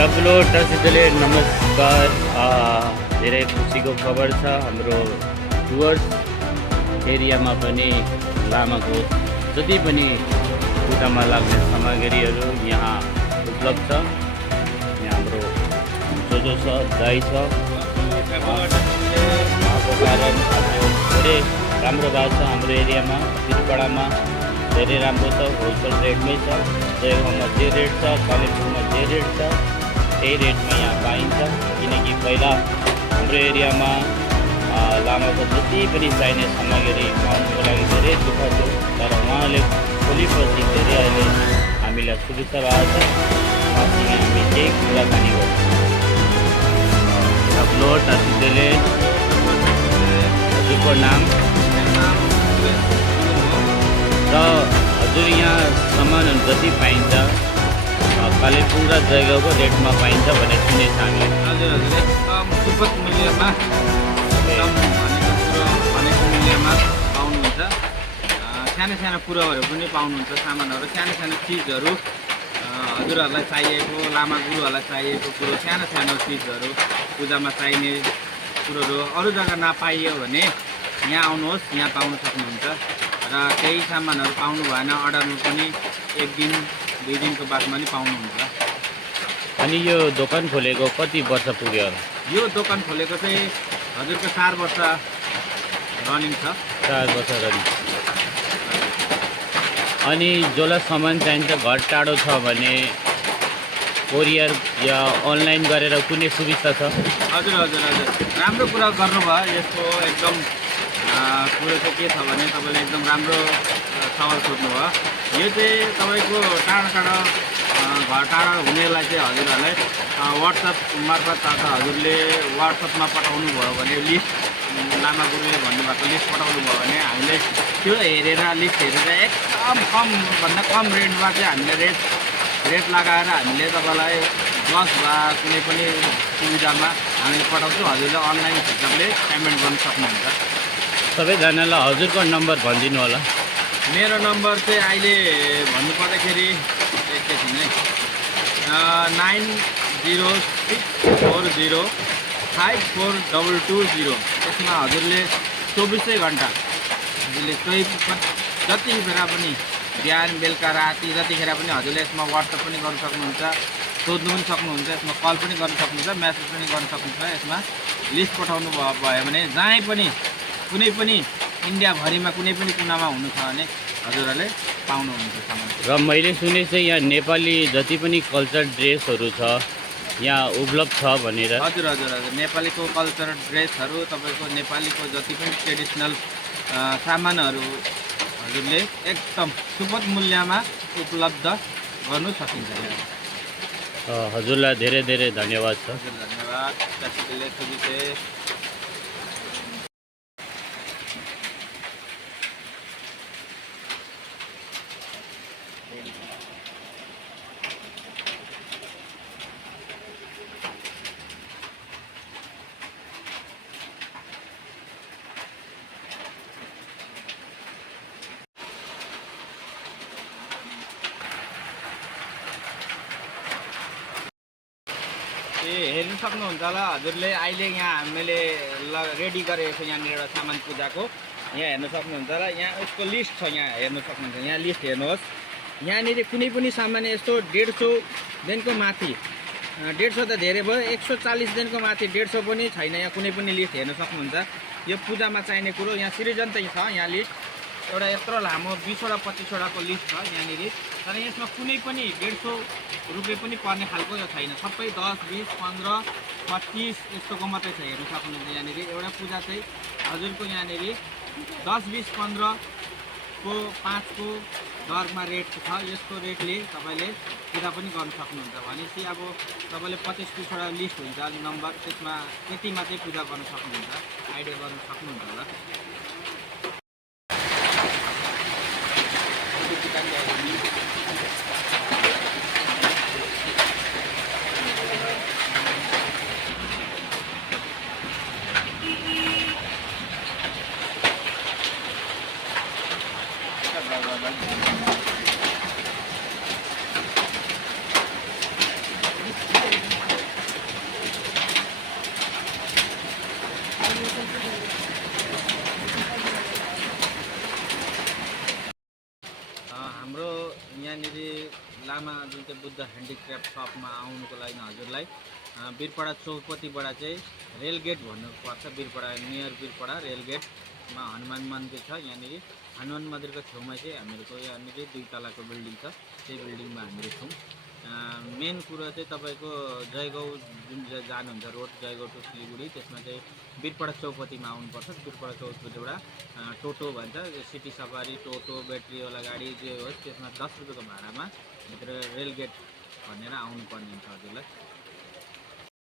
डब्लो दर्शकले नमस्कार। धेरै खुसीको खबर छ। हाम्रो डुवर्स एरियामा पनि लामाको जति पनि पूजामा लाग्ने सामग्रीहरू यहाँ उपलब्ध छ। यहाँ हाम्रो जो छ गाई छ, उहाँको कारण हाम्रो धेरै राम्रो भएको छ। हाम्रो एरियामा त्रिपाडामा धेरै राम्रो छ, होलसेल रेटमै छ। जयगाउँमा जे रेट छ, कालिम्पोङमा जे रेट छ त्यही रेटमा यहाँ पाइन्छ। किनकि पहिला हाम्रो एरियामा लामाको जति पनि चाहिने सामग्री पाउनुको लागि धेरै दुःख थियो, तर उहाँले खोलेपछि धेरै अहिले हामीलाई सुविस्ता भएको छ। उहाँसँग हामी त्यही कुराकानी गर्छौँ। डब्लो दर्शकले हजुरको नाम र हजुर यहाँ सामानहरू जति पाइन्छ कालिम्पोङ र जयगाउँको रेटमा पाइन्छ भनेर सुनेको छ हामीले। हजुर हजुर, एकदम सुपथ मूल्यमा, एकदम भनेको मूल्यमा पाउनुहुन्छ। सानो सानो कुरोहरू पनि पाउनुहुन्छ, सामानहरू, सानो सानो चिजहरू हजुरहरूलाई चाहिएको, लामा गुरुहरूलाई चाहिएको कुरो, सानो सानो चिजहरू, पूजामा चाहिने कुरोहरू अरू जग्गा नपाइयो भने यहाँ आउनुहोस्, यहाँ पाउन सक्नुहुन्छ। र केही सामानहरू पाउनु भएन अर्डरमा पनि 1 दिन 2 दिनको बादमा पनि पाउनुहुन्छ। अनि यो दोकान खोलेको कति वर्ष पुग्यो? यो दोकान खोलेको चाहिँ हजुरको 4 वर्ष रनिङ छ। 4 वर्ष रनिङ। अनि जसलाई सामान चाहिन्छ घर टाढो छ भने कोरियर या अनलाइन गरेर कुनै सुविस्ता छ? हजुर हजुर हजुर, राम्रो कुरा गर्नुभयो। यसको एकदम कुरो चाहिँ के छ भने तपाईँले एकदम राम्रो सवाल सोध्नुभयो। यो चाहिँ तपाईँको टाढो टाढो घर टाढा हुनेलाई चाहिँ हजुरहरूलाई वाट्सएप मार्फत अथवा हजुरले वाट्सएपमा पठाउनु भयो भने लिस्ट, लामा गुरुले भन्नुभएको लिस्ट पठाउनु भयो भने हामीले त्यो हेरेर लिस्ट हेरेर एकदम कमभन्दा कम रेटमा चाहिँ हामीले रेट लगाएर हामीले तपाईँलाई प्लस वा कुनै पनि सुविधामा हामीले पठाउँछौँ। हजुरले अनलाइन हिसाबले पेमेन्ट गर्न सक्नुहुन्छ। सबैजनालाई हजुरको नम्बर भनिदिनु होला। मेरो नम्बर चाहिँ अहिले भन्नुपर्दाखेरि एकैछिन है, 9064054220। यसमा हजुरले 24 घन्टा हजुरले जतिखेर पनि बिहान बेलुका राति जतिखेर पनि हजुरले यसमा वाट्सएप पनि गर्न सक्नुहुन्छ, सोध्नु पनि सक्नुहुन्छ, यसमा कल पनि गर्न सक्नुहुन्छ, मेसेज पनि गर्न सक्नुहुन्छ। यसमा लिस्ट पठाउनु भयो भने जहीँ पनि कुनै पनि इन्डियाभरिमा कुनै पनि कुनामा हुनु छ भने हजुरहरूले पाउनुहुन्छ सामान। र मैले सुने चाहिँ यहाँ नेपाली जति पनि कल्चर ड्रेसहरू छ यहाँ उपलब्ध छ भनेर। हजुर हजुर हजुर, नेपालीको कल्चर ड्रेसहरू, तपाईँको नेपालीको जति पनि ट्रेडिसनल सामानहरू हजुरले एकदम सुपथ मूल्यमा उपलब्ध गर्नु सकिन्छ। हजुरलाई धेरै धेरै धन्यवाद छ। हजुर धन्यवाद। त्यसैले हेर्नु सक्नुहुन्छ होला हजुरले। अहिले यहाँ हामीले रेडी गरेको छ यहाँनिर एउटा सामान पूजाको, यहाँ हेर्नु सक्नुहुन्छ होला। यहाँ यसको लिस्ट छ, यहाँ हेर्नु सक्नुहुन्छ। यहाँ लिस्ट हेर्नुहोस्, यहाँनिर कुनै पनि सामान यस्तो 150 माथि, 150 त धेरै भयो, 140 दिनको माथि 150 पनि छैन। यहाँ कुनै पनि लिस्ट हेर्नु सक्नुहुन्छ। यो पूजामा चाहिने कुरो यहाँ सिरिजन चाहिँ छ। यहाँ लिस्ट एउटा यत्रो लामो 20वटा 25वटाको लिस्ट छ यहाँनिर। तर यसमा कुनै पनि 150 रुपियाँ पनि पर्ने खालको यो छैन। सबै 10, 20, 15, 25 यस्तोको मात्रै छ। हेर्नु सक्नुहुन्छ यहाँनिर एउटा पूजा चाहिँ हजुरको यहाँनिर 10, 20, 15 को 5 को दरमा रेट छ। यसको रेटले तपाईँले पूजा पनि गर्न सक्नुहुन्छ। भनेपछि अब तपाईँले 25-30वटा लिस्ट हुन्छ नम्बर, त्यसमा त्यतिमा चाहिँ पूजा गर्न सक्नुहुन्छ, आइडिया गर्न सक्नुहुन्छ होला। हाम्रो यहाँनिर लामा जुन चाहिँ बुद्ध ह्यान्डिक्राफ्ट सपमा आउनुको लागि हजुरलाई बिरपाडा चौपतीबाट चाहिँ रेलगेट भन्नुपर्छ। बिरपाडा नियर बिरपाडा रेलगेटमा हनुमान मन्दिर छ। यहाँनिर हनुमान मन्दिरको छेउमा चाहिँ हामीहरूको यहाँनिर 2 तलाको बिल्डिङ छ। त्यही बिल्डिङमा हामीहरू छौँ। मेन कुरो चाहिँ तपाईँको जयगाउँ जुन जानुहुन्छ रोड जयगाउँ टु सिलगढी, त्यसमा चाहिँ बिरपाडा चौपतीमा आउनुपर्छ। बिरपाडा चौपतीबाट टोटो भन्छ, सिटी सफारी, टोटो, ब्याट्रीवाला गाडी जे होस् त्यसमा 10 रुपियाँको भाडामा भित्र रेलगेट भनेर आउनुपर्ने हुन्छ हजुरलाई।